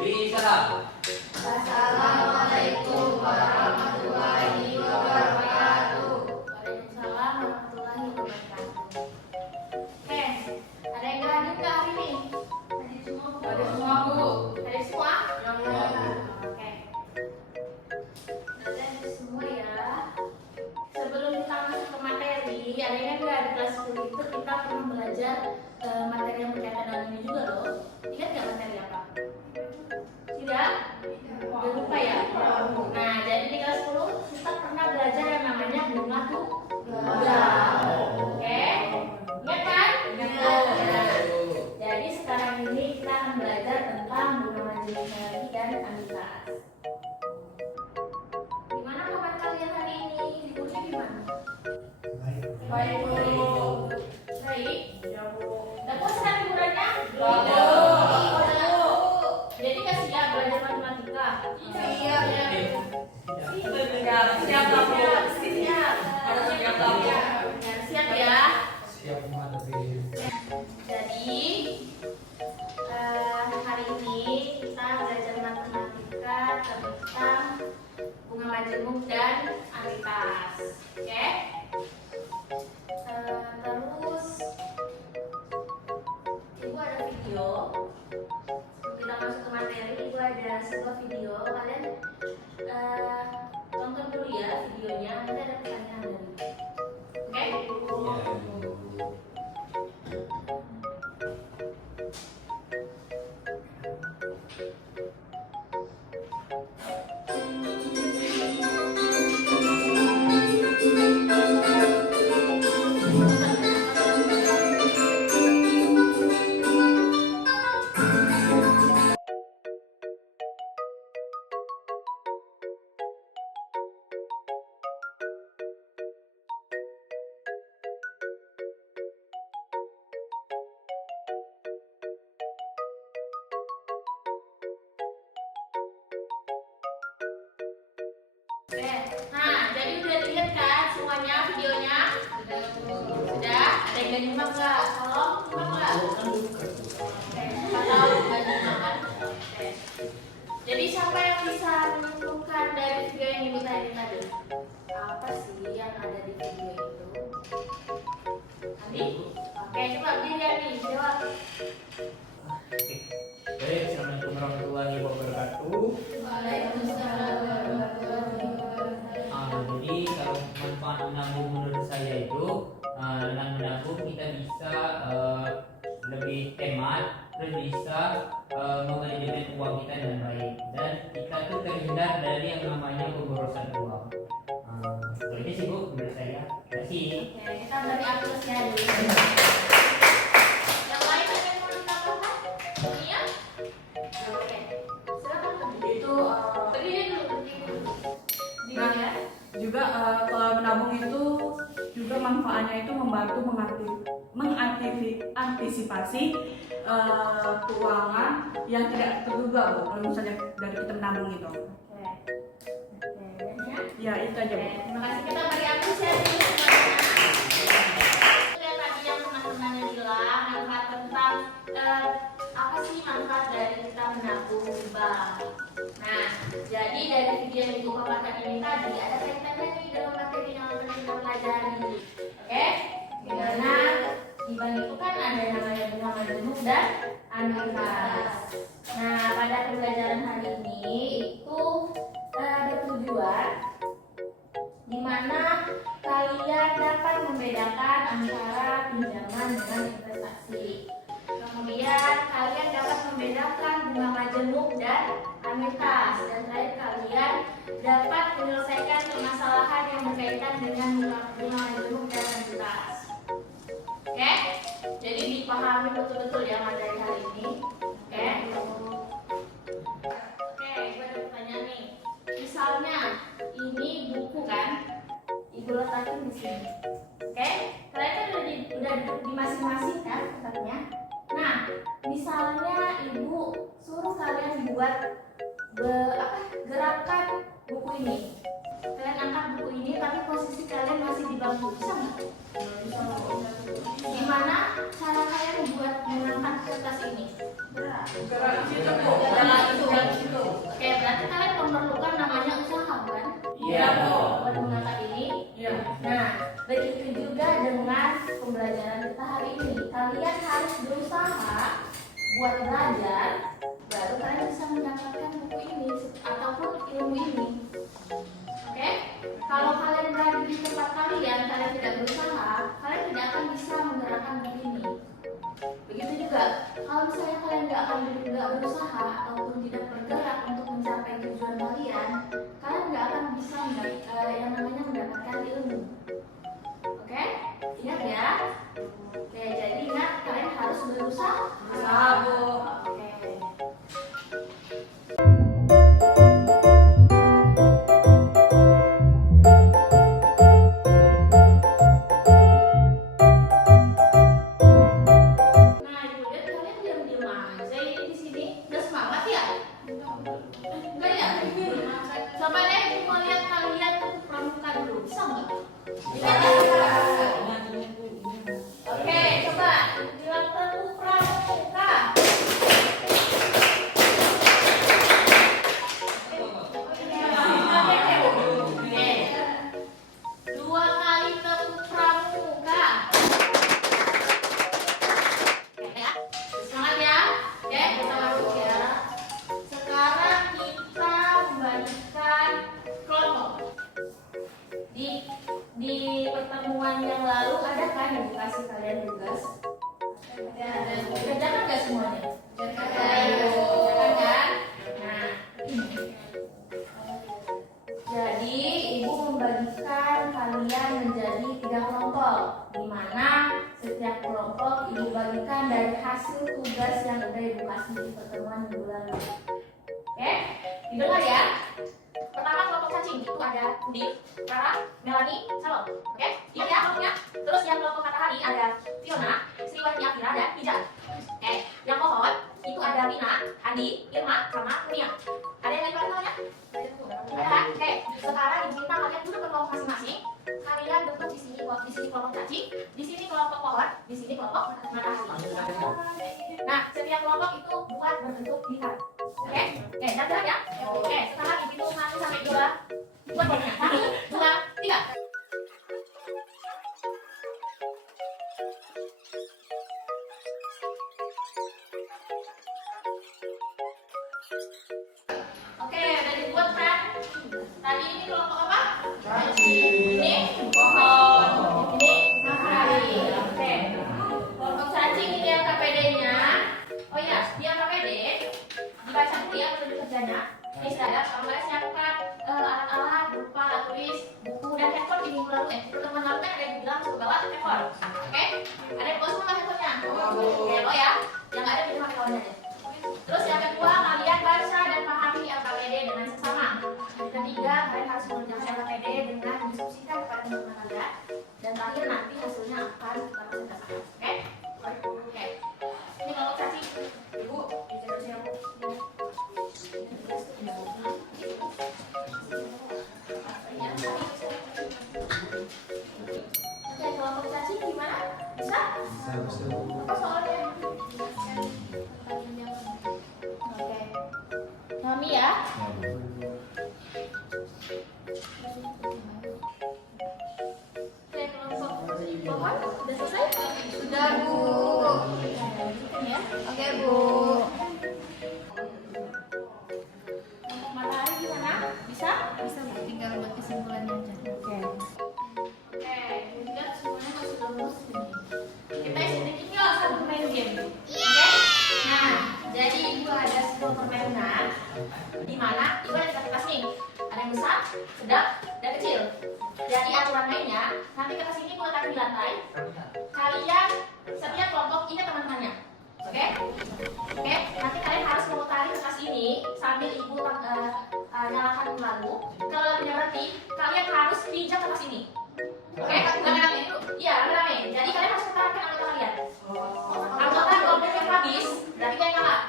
Bisa. Assalamualaikum warahmatullahi wabarakatuh. Waalaikumsalam warahmatullahi wabarakatuh. Oke, ada yang gak hadir nggak hari ini? Hadir semua Bu. Hadir semua? Oke. Hadir semua ya. Sebelum kita masuk ke materi, ada yang nggak di kelas 10 itu kita pernah belajar materi yang berkaitan dengan ini juga loh. Ingat nggak materi apa? Tidak? Udah lupa ya? Nah, jadi di kelas 10 kita pernah belajar yang namanya bunga tunggal. Oke? Ingat kan? Ingat. Jadi sekarang ini kita akan belajar tentang bunga matahari dan amitas. Gimana kabar kalian hari ini? Liburnya gimana? Baik Bu. Baik? Udah puas kan liburannya? Jadi nggak siap belajar matematika? Siap. Siap ya. Siap menghadapi. Jadi hari ini kita belajar matematika tentang bunga majemuk dan amitas. Oke? Terus Ibu ada video. Kita masuk ke materi, Ibu ada sebuah video. Kalian tonton dulu ya videonya. Nanti ada pertanyaan dari Ibu. Oke? Oke, nah jadi udah dilihat kan semuanya videonya? Sudah? Ada yang gak nyimak nggak? Tolong nyimak nggak? Oke, kalau nggak nyimak kan? Oke. Jadi siapa yang bisa menentukan dari video yang Ibu tadi? Apa sih yang ada di video itu? Nanti? Oke, coba dilihat nih, jawab. Baik, assalamualaikum warahmatullahi wabarakatuh. Waalaikumsalam warahmatullahi wabarakatuh. Jadi kalau manfaat menabung menurut saya itu dengan menabung kita bisa lebih hemat, terus bisa memanajemen uang kita dengan baik, dan kita tuh terhindar dari yang namanya pemborosan uang. Itu aja sih Bu menurut saya. Terima kasih. Oke, kita beri apresiasi dulu. Yang lain ada yang mau ditambahkan? Iya? Oke. Silakan. Itu Berdiri dulu. Nah, ya. juga kalau menabung itu juga manfaatnya itu membantu mengantisipasi keuangan yang tidak terduga Bu. Kalau misalnya dari kita menabung itu. Oke. Oke, Ya ya. itu aja Bu. Oke, terima kasih. Kita beri apresiasi dulu semuanya. Lihat tadi yang teman-teman bilang manfaat tentang apa sih manfaat dari kita menabung di bank. Nah, jadi dari video yang Ibu paparkan ini tadi ada kaitannya nih dalam materi yang akan kita pelajari. Oke? Dimana di bank itu kan ada yang namanya bunga majemuk dan amitas. Nah, pada pembelajaran hari ini itu bertujuan di mana kalian dapat membedakan antara pinjaman dengan investasi. Kemudian kalian dapat membedakan bunga majemuk dan amitas, dan terakhir kalian dapat menyelesaikan permasalahan yang berkaitan dengan bunga majemuk dan amitas. Oke? Jadi dipahami betul-betul ya materi hari ini. Oke? Oke, gue ada pertanyaan nih. Misalnya ini buku kan, Ibu letakin di sini. Oke? Kalian kan udah di masing-masing kan tempatnya. Nah, misalnya Ibu suruh kalian buat gerakan buku ini. Kalian angkat buku ini tapi posisi kalian masih di bangku, bisa nggak? Gimana cara kalian membuat mengangkat kertas ini? Berat. Gerak situ Bu. Gerak situ. Oke, berarti kalian memerlukan namanya usaha kan? Iya Bu. Buat mengangkat ini. Iya. Nah, begitu juga dengan pembelajaran kita hari ini. Kalian harus berusaha buat belajar, baru kalian bisa mendapatkan buku ini ataupun ilmu ini. Oke? Kalau kalian berada di tempat kalian tidak berusaha, kalian tidak akan bisa menggerakkan buku ini. Begitu juga, kalau misalnya kalian nggak berusaha ataupun tidak bergerak untuk mencapai tujuan kalian nggak akan bisa yang namanya mendapatkan ilmu. Oke? Ingat ya. Oke, jadi ingat kalian harus berusaha. Usaha Bu. Oke. Nah, ibu lihat kalian diam-diam aja ini di sini. Udah semangat ya? Enggak ya? Coba deh ibu lihat kalian tepuk pramuka dulu. Bisa nggak? Oke, coba bilang tepuk pramuka. Oke. 2 kali tepuk pramuka. Oke ya. Semangat ya. Oke, kita masuk ya. Sekarang kita membagikan kelompok. Di pertemuan yang lalu ada kan yang dikasih kalian tugas? Ada. Kerjakan nggak semuanya? Kerjakan kan? Nah, jadi ibu membagikan kalian menjadi 3 kelompok, di mana setiap kelompok ibu bagikan dari hasil tugas yang udah ibu kasih di pertemuan minggu lalu. Oke, didengar ya. Pertama kelompok cacing itu ada Udin, Rara, Melani, Salon. Oke, ini ya kelompoknya. Terus yang kelompok matahari ada Fiona, Sriwati Afira, dan Hijan. Oke, yang pohon itu ada Rina, Andi, Irma, sama Kunia. Ada yang lain namanya? Ada kan? Oke, sekarang ibu minta kalian duduk berkelompok masing-masing. Kalian bentuk di sini kelompok cacing, di sini kelompok pohon, di sini kelompok matahari. Nah, setiap kelompok itu buat berbentuk lingkar. Oke, dan ya. Oke, sekarang ibu hitung 1 sampai 2. Buat bolanya. 1, 2, 3. Oke, udah dibuat kan? Tadi ini kelompok apa? Ini pohon. Ini matahari. Oke. Kelompok cacing ini yang KPD-nya. Oh iya, dia KPD. Dibaca dulu ya metode kerjanya. Ini sudah ada. Kalau kalian siapkan alat-alat berupa alat tulis, buku, dan handphone di minggu lalu. Pertemuan lalu kan ada yang bilang suruh bawa handphone. Oke? Ada yang bawa semua handphonenya? Oke, oh ya. Yang nggak ada pindah pakai kawannya aja. Terus yang kedua, kalian baca dan pahami LKPD dengan sesama. Yang ketiga, kalian harus mengerjakan LKPD dengan diskusikan kepada teman-teman kalian. Dan terakhir nanti hasilnya akan kita presentasikan. Oke? Oke. Ini kelompok cacing. Ibu, dicatat siapa? Oke, kelompok cacing gimana? Bisa? Apa soalnya? Oke. Kami ya. Oke, kelompok pohon sudah selesai? Sudah Bu. Ya. Oke Bu. Kelompok matahari gimana? Bisa? Bisa Bu, tinggal buat kesimpulannya aja. Oke. Oke, kita semuanya masih lulus ini. Kita sedikit yuk sambil main game. Oke? Nah, jadi ibu ada sebuah permainan di mana ibu ada 3 kertas nih. Ada yang besar, sedang, dan kecil. Jadi aturan mainnya, nanti kertas ini ibu letakkan di lantai. Kalian setiap kelompok ingat teman-temannya. Oke? Oke, nanti kalian harus memutari kertas ini sambil ibu nyalakan lagu. Kalau lagunya berhenti, kalian harus pijak kertas ini. Oke? Rame-rame dulu. Iya, rame-rame. Jadi kalian harus pertahankan anggota kalian. Anggota kelompok yang habis, berarti kalian kalah.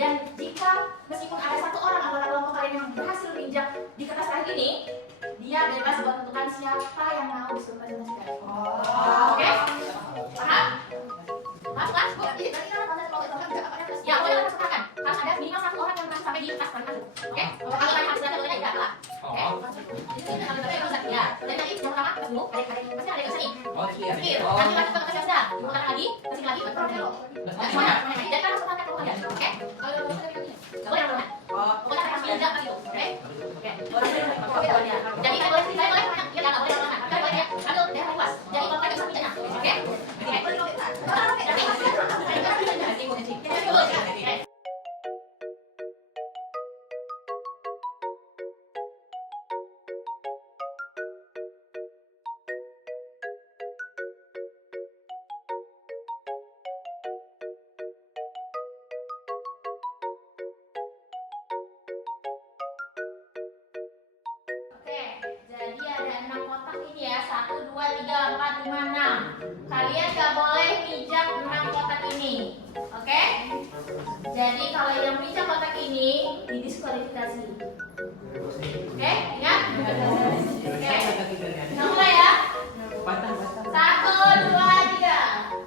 Dan jika meskipun ada 1 orang anggota kelompok kalian yang berhasil pijak di kertas terakhir ini, dia bebas buat menentukan siapa yang mau disuruh presentasikan. Oke? Paham? Paham kan? Iya, berarti kan kelompok bisa apa ya? Ya, pokoknya harus pertahankan. bisa nih. Oh, iya. Skip. Oh. Nanti lagi ke sudah. Diputar lagi, kasih lagi, baru taruh dulu. Semuanya. Jangan kan langsung pakai kalau kalian. Oke? Kalau nggak boleh kan? Pokoknya saya kasih jam gitu. Oke? Oke. Jadi saya boleh kita nggak boleh lama. Kita boleh ya. Ambil daerah luas. Jadi kalau kalian bisa tidak. Oke? Oke. Oke, jadi ada 6 kotak ini ya. 1, 2, 3, 4, 5, 6. Kalian gak boleh minjam 6 kotak ini. Oke? Jadi kalau yang minjam kotak ini didiskualifikasi. Oke, ingat? Oke. Kita mulai ya. 1, 2, 3.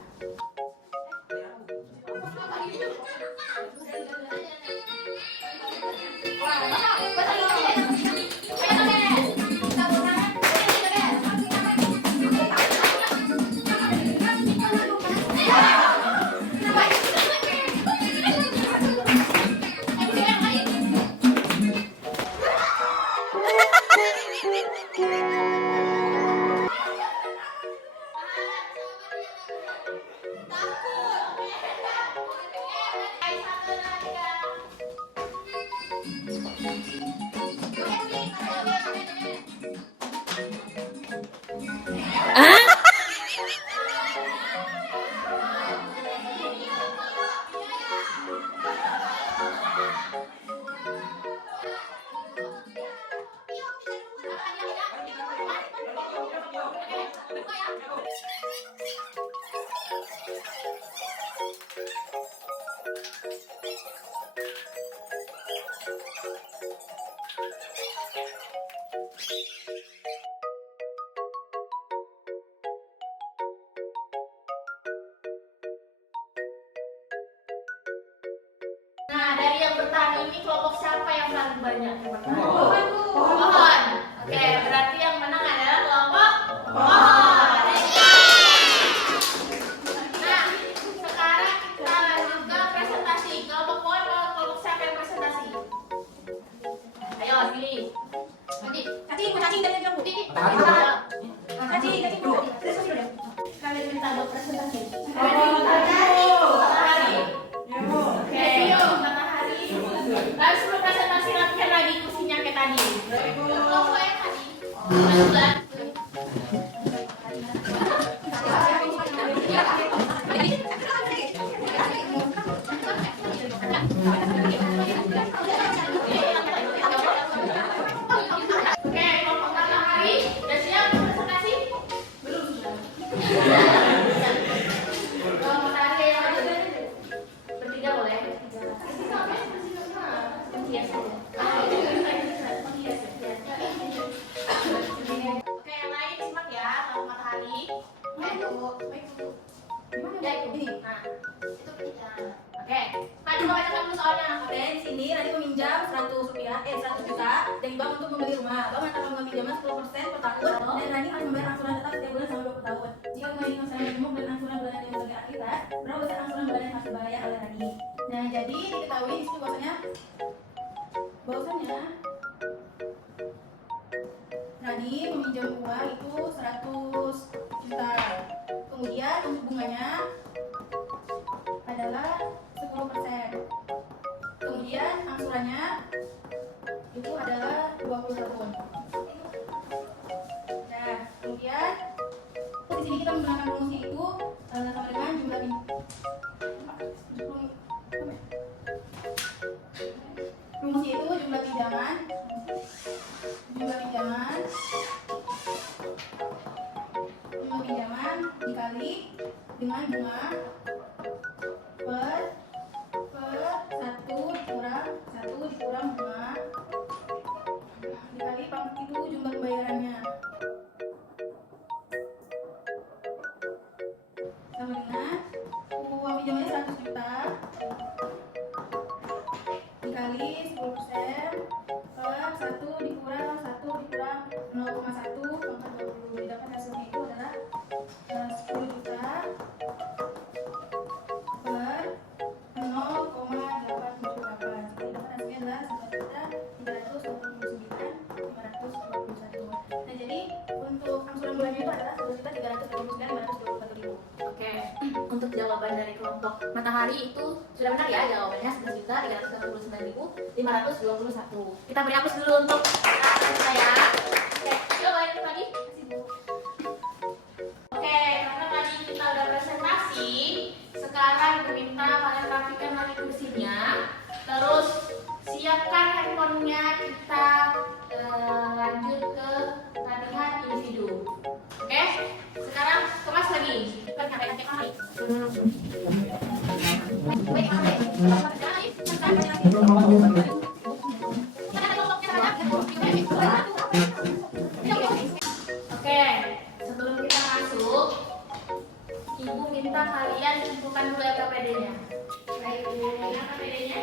Nah, dari yang bertahan ini kelompok siapa yang paling banyak? Pohon. Oke, berarti yang menang adalah kelompok pohon. Nah, sekarang kita lanjut ke presentasi. Kelompok pohon atau kelompok siapa yang presentasi? Ayo, pilih. Cacing dari yang putih. Cacing dulu. Kalian minta buat presentasi. Lalu sebelum presentasi latihan lagi kursinya kayak tadi. Kelompok yang tadi. Bulan. Oke, kelompok matahari. Udah siap presentasi? Belum. Kelompok matahari yang bertiga boleh? Oke, yang lain simak ya, kalau matahari. Oke, Pak coba bacakan dulu soalnya. Oke, di sini Rani meminjam 100 juta dari bank untuk membeli rumah. Bank menetapkan pinjaman 10% per tahun dan Rani harus membayar angsuran tetap setiap bulan selama 20 tahun. Jika mengalami angsuran gemuk dan angsuran bulanan yang sebagai akibat, berapa besar angsuran bulanan yang harus dibayar oleh Rani? Nah, jadi diketahui di situ bahwasanya Rani meminjam uang itu 100 juta. Kemudian untuk bunganya adalah 10%. Kemudian angsurannya itu adalah 20 tahun. Nah, kemudian di sini kita menggunakan rumusnya itu sama dengan jumlah rumusnya itu jumlah pinjaman dikali dengan bunga per 1 dikurang bunga dikali pangkat itu jumlah pembayarannya sama dengan uang pinjamannya 100 juta dikali 10% per 1 dikurang 0,1 pangkat 20 didapat hasilnya itu adalah dari kelompok matahari itu sudah benar ya jawabannya 11.389.521. Kita beri hapus dulu untuk kita ya. Oke, coba itu lagi. Kasih Bu. Oke, karena tadi kita udah presentasi, sekarang Ibu minta kalian rapikan lagi kursinya. Terus siapkan handphonenya, kita lanjut ke latihan individu. Oke, sekarang kemas lagi. Oke, sebelum kita masuk, Ibu minta kalian kumpulkan dulu KPD-nya. Baik, Ibu, mana KPD-nya?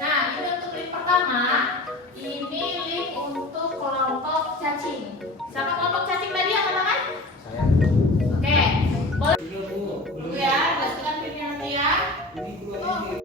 Nah, ini untuk link pertama. Ini link untuk kelompok cacing. Siapa kelompok cacing tadi yang katakan? Saya. Oke, boleh Iya, Bu. dulu ya, pastikan pinnya nanti ya. Ini dua ini.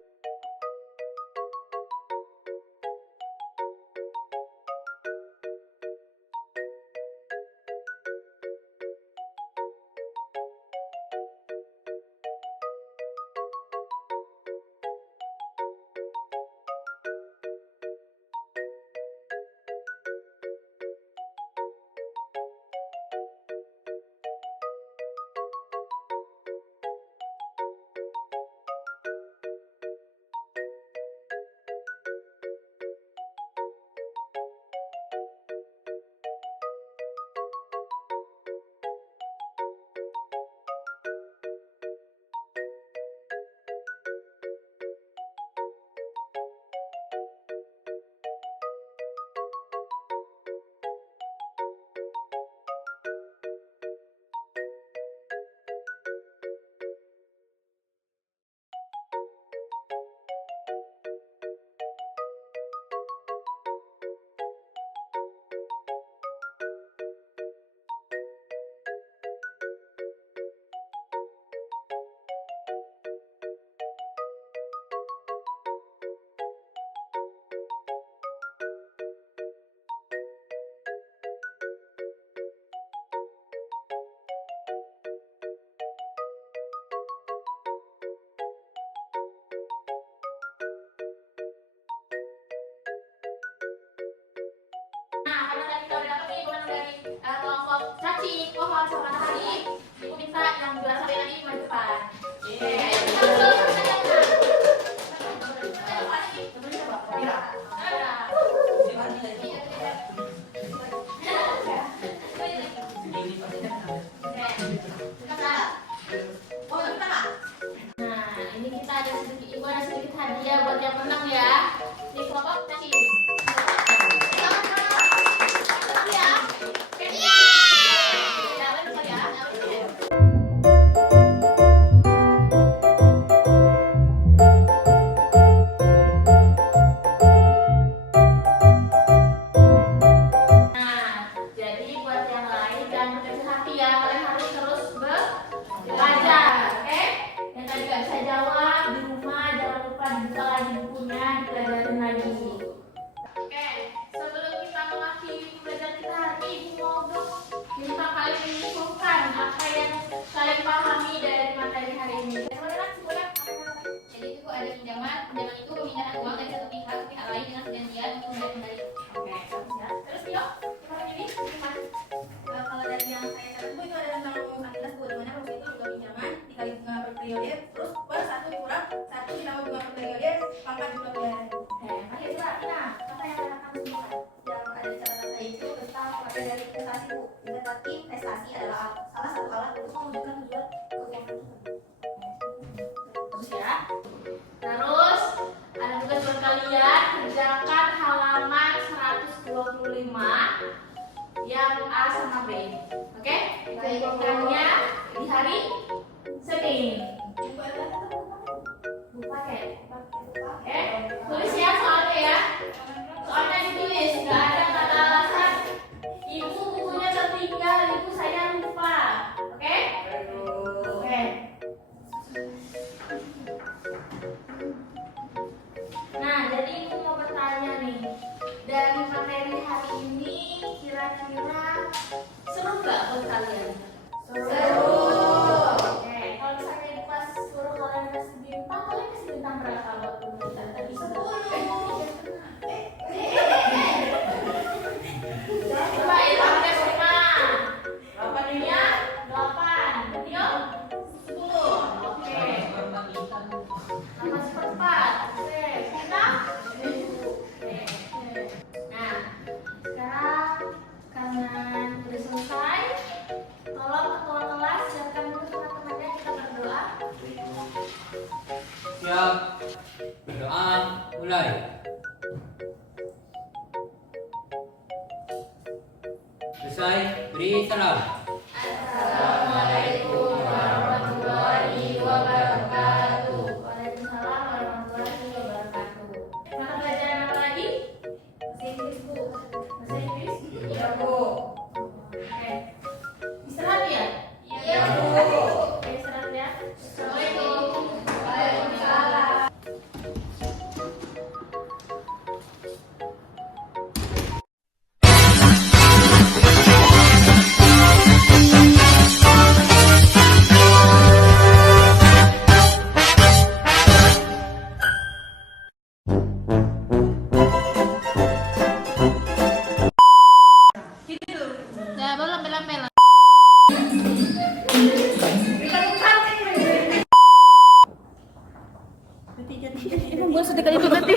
Nah, karena tadi kita udah dapat nih bukan dari kelompok cacing, pohon, sama matahari. Ibu minta yang juara sampai lagi maju depan. Ayo, kita dulu, kita jalan. Nah, ini kita ada sedikit, Ibu ada sedikit hadiah buat yang menang ya. Di kelompok cacing. Kalau dari yang saya catat Bu, itu ada tentang rumus akilas Bu, dimana rumus itu juga pinjaman dikali bunga per periode terus per 1 kurang 1 ditambah bunga per periode pangkat jumlah pembayaran. Ayo coba Tina, apa yang akan semua? Yang ada di catatan saya itu tentang materi dari investasi Bu. Investasi adalah salah satu alat untuk mewujudkan tujuan keuangan kita. Bagus ya. Terus ada tugas buat kalian, kerjakan halaman 125 yang A sama B. Oke? Kerjakannya di hari Senin. Buka paket. Tulis ya soalnya ya. Soalnya ditulis, nggak ada kata alasan. Ibu bukunya tertinggal, ibu saya lupa. Oke? Oke. Nah, jadi ibu mau bertanya nih. Dari materi hari ini Selesai. Beri salam. Assalamualaikum warahmatullahi wabarakatuh. Waalaikumsalam warahmatullahi wabarakatuh. Mata pelajaran apa lagi? Bahasa Inggris, Bu. Bahasa Inggris? Iya, Bu. Oke. Istirahat ya? Iya, Bu. Oke, istirahat ya. Assalamualaikum. Waalaikumsalam. Dah, baru lambe-lambe lah. Emang gue sedekah itu nanti.